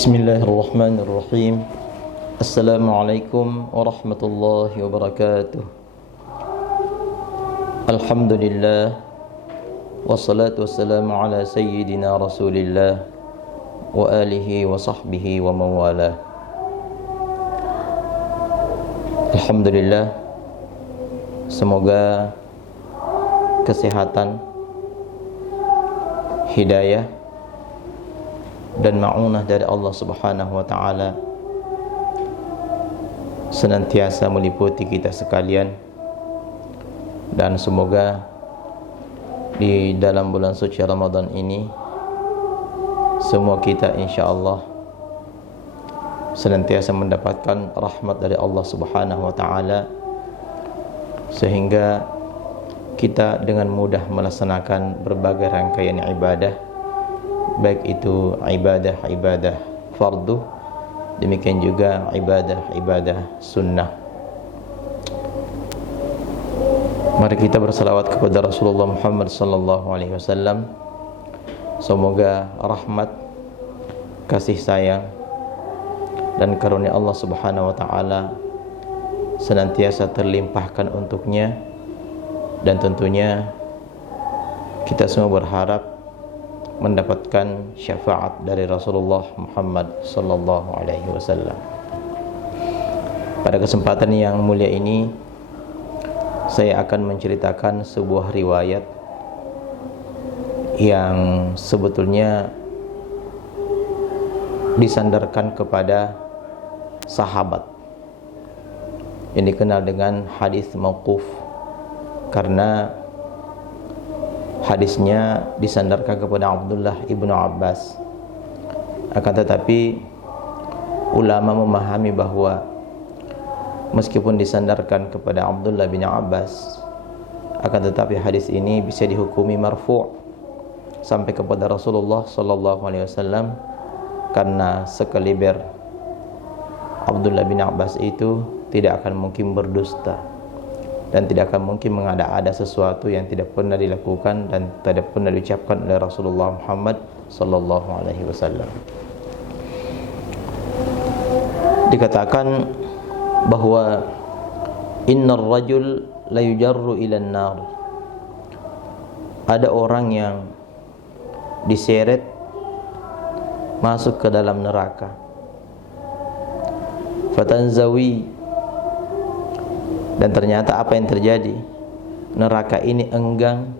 Bismillahirrahmanirrahim. Assalamualaikum warahmatullahi wabarakatuh. Alhamdulillah, wassalatu wassalamu ala sayyidina Rasulillah wa alihi wa sahbihi wa mawalah. Alhamdulillah, semoga kesehatan, hidayah dan ma'unah dari Allah Subhanahu wa ta'ala senantiasa meliputi kita sekalian, dan semoga di dalam bulan suci Ramadan ini semua kita insyaallah senantiasa mendapatkan rahmat dari Allah Subhanahu wa ta'ala, sehingga kita dengan mudah melaksanakan berbagai rangkaian ibadah, baik itu ibadah fardu, demikian juga ibadah sunnah. Mari kita bersalawat kepada Rasulullah Muhammad sallallahu alaihi wasallam. Semoga rahmat, kasih sayang dan karunia Allah Subhanahu wa taala senantiasa terlimpahkan untuknya, dan tentunya kita semua berharap mendapatkan syafaat dari Rasulullah Muhammad sallallahu alaihi wasallam. Pada kesempatan yang mulia ini, saya akan menceritakan sebuah riwayat yang sebetulnya disandarkan kepada sahabat, yang dikenal dengan hadis mauquf, karena hadisnya disandarkan kepada Abdullah ibnu Abbas. Akan tetapi ulama memahami bahwa meskipun disandarkan kepada Abdullah bin Abbas, akan tetapi hadis ini bisa dihukumi marfu' sampai kepada Rasulullah sallallahu alaihi wasallam, karena sekaliber Abdullah bin Abbas itu tidak akan mungkin berdusta dan tidak akan mungkin mengada-ada sesuatu yang tidak pernah dilakukan dan tidak pernah diucapkan oleh Rasulullah Muhammad sallallahu alaihi wasallam. Dikatakan bahwa innar rajul la yujarru ilan nar, ada orang yang diseret masuk ke dalam neraka. Fatanzawi, dan ternyata apa yang terjadi? Neraka ini enggan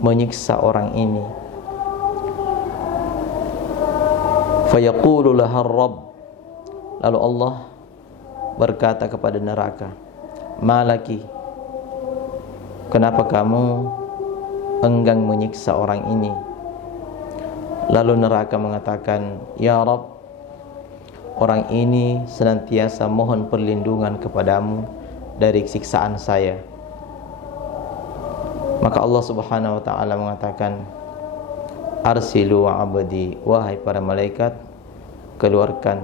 menyiksa orang ini. Fayaqulu lahar rabb, lalu Allah berkata kepada neraka, malaki, kenapa kamu enggan menyiksa orang ini? Lalu neraka mengatakan, ya Rabb, orang ini senantiasa mohon perlindungan kepadamu dari siksaan saya. Maka Allah Subhanahu wa ta'ala mengatakan, arsilu abdi, wahai para malaikat, keluarkan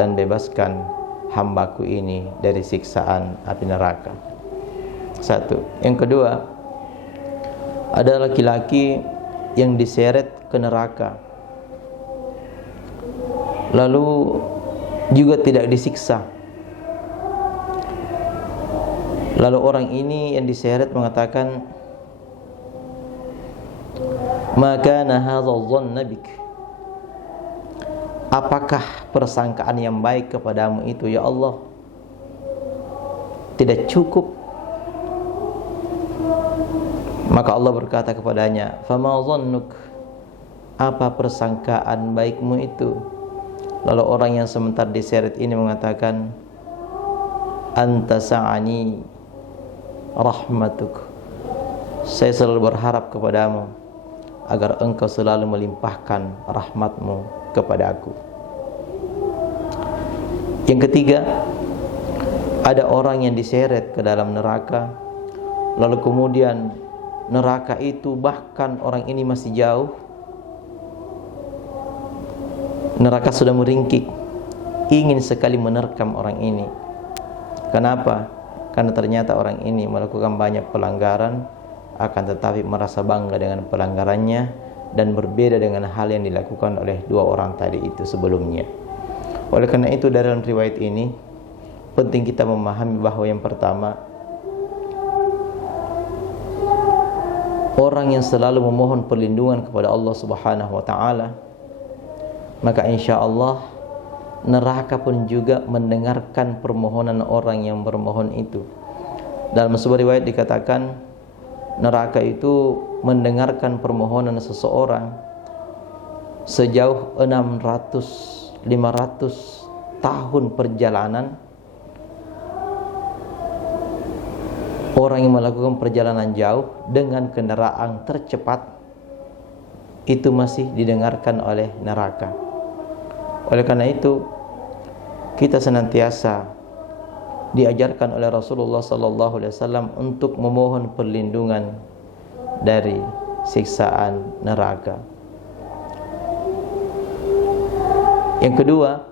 dan bebaskan hambaku ini dari siksaan api neraka. Satu. Yang kedua, ada laki-laki yang diseret ke neraka, lalu juga tidak disiksa. Lalu orang ini yang diseret mengatakan, maka hadza dhanna bik, apakah persangkaan yang baik kepadamu itu ya Allah tidak cukup? Maka Allah berkata kepadanya, fama dhannuk, apa persangkaan baikmu itu? Lalu orang yang sebentar diseret ini mengatakan, anta sa'ani rahmatuk, saya selalu berharap kepadamu agar engkau selalu melimpahkan rahmatmu kepada aku. Yang ketiga, ada orang yang diseret ke dalam neraka, lalu kemudian neraka itu, bahkan orang ini masih jauh, neraka sudah meringkik, ingin sekali menerkam orang ini. Kenapa? Karena ternyata orang ini melakukan banyak pelanggaran, akan tetapi merasa bangga dengan pelanggarannya dan berbeda dengan hal yang dilakukan oleh dua orang tadi itu sebelumnya. Oleh karena itu dalam riwayat ini penting kita memahami bahwa yang pertama, orang yang selalu memohon perlindungan kepada Allah Subhanahu wa taala, maka insya Allah neraka pun juga mendengarkan permohonan orang yang bermohon itu. Dalam sebuah riwayat dikatakan neraka itu mendengarkan permohonan seseorang sejauh 500 tahun perjalanan. Orang yang melakukan perjalanan jauh dengan kendaraan tercepat itu masih didengarkan oleh neraka. Oleh karena itu kita senantiasa diajarkan oleh Rasulullah sallallahu alaihi wasallam untuk memohon perlindungan dari siksaan neraka. Yang kedua,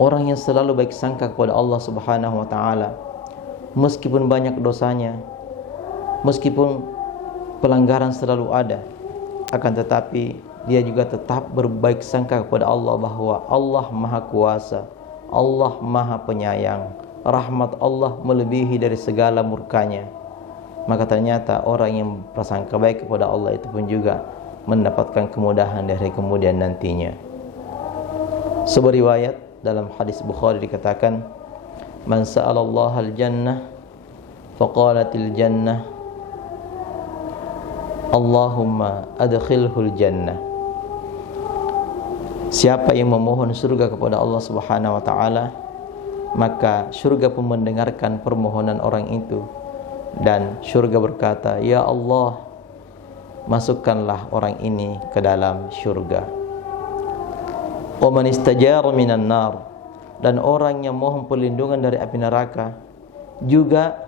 orang yang selalu baik sangka kepada Allah Subhanahu wa taala, meskipun banyak dosanya, meskipun pelanggaran selalu ada, akan tetapi dia juga tetap berbaik sangka kepada Allah bahwa Allah Maha Kuasa, Allah Maha Penyayang, rahmat Allah melebihi dari segala murkanya. Maka ternyata orang yang prasangka baik kepada Allah itu pun juga mendapatkan kemudahan dari kemudian nantinya. Sebuah riwayat dalam hadis Bukhari dikatakan, man sa'alallaha al-jannah faqalatil jannah Allahumma adkhilhul jannah. Siapa yang memohon surga kepada Allah Subhanahu wa taala, maka surga pun mendengarkan permohonan orang itu, dan surga berkata, ya Allah, masukkanlah orang ini ke dalam surga. Wa man istajara minan nar, dan orang yang mohon perlindungan dari api neraka juga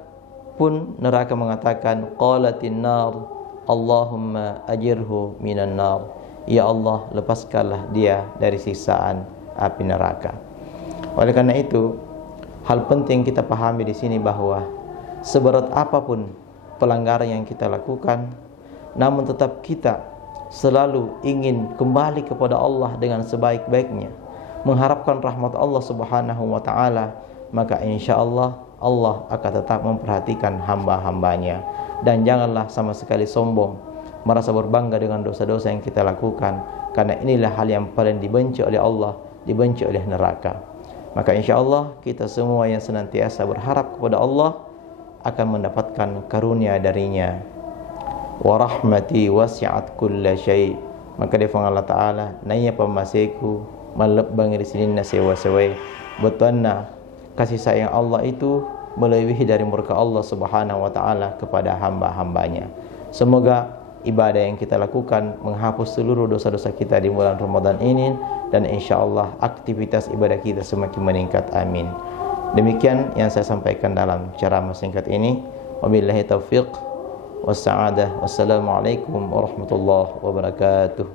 pun neraka mengatakan, qalatin nar Allahumma ajirhu minan nar, ya Allah, lepaskanlah dia dari siksaan api neraka. Oleh karena itu, hal penting kita pahami di sini bahwa seberat apapun pelanggaran yang kita lakukan, namun tetap kita selalu ingin kembali kepada Allah dengan sebaik-baiknya, mengharapkan rahmat Allah Subhanahu wa taala, maka insya Allah Allah akan tetap memperhatikan hamba-hambanya. Dan janganlah sama sekali sombong, merasa berbangga dengan dosa-dosa yang kita lakukan, karena inilah hal yang paling dibenci oleh Allah, dibenci oleh neraka. Maka insya Allah kita semua yang senantiasa berharap kepada Allah akan mendapatkan karunia darinya. Wa rahmati wasi'at kulla syai'. Maka dia firman Allah Ta'ala, nanya pemasiku melebang di sini sewa-sewa. Betulnya kasih sayang Allah itu melebihi dari murka Allah Subhanahu wa taala kepada hamba-hambanya. Semoga ibadah yang kita lakukan menghapus seluruh dosa-dosa kita di bulan Ramadan ini, dan insyaallah aktivitas ibadah kita semakin meningkat. Amin. Demikian yang saya sampaikan dalam ceramah singkat ini. Wabillahi taufiq wassa'adah. Wassalamualaikum warahmatullahi wabarakatuh.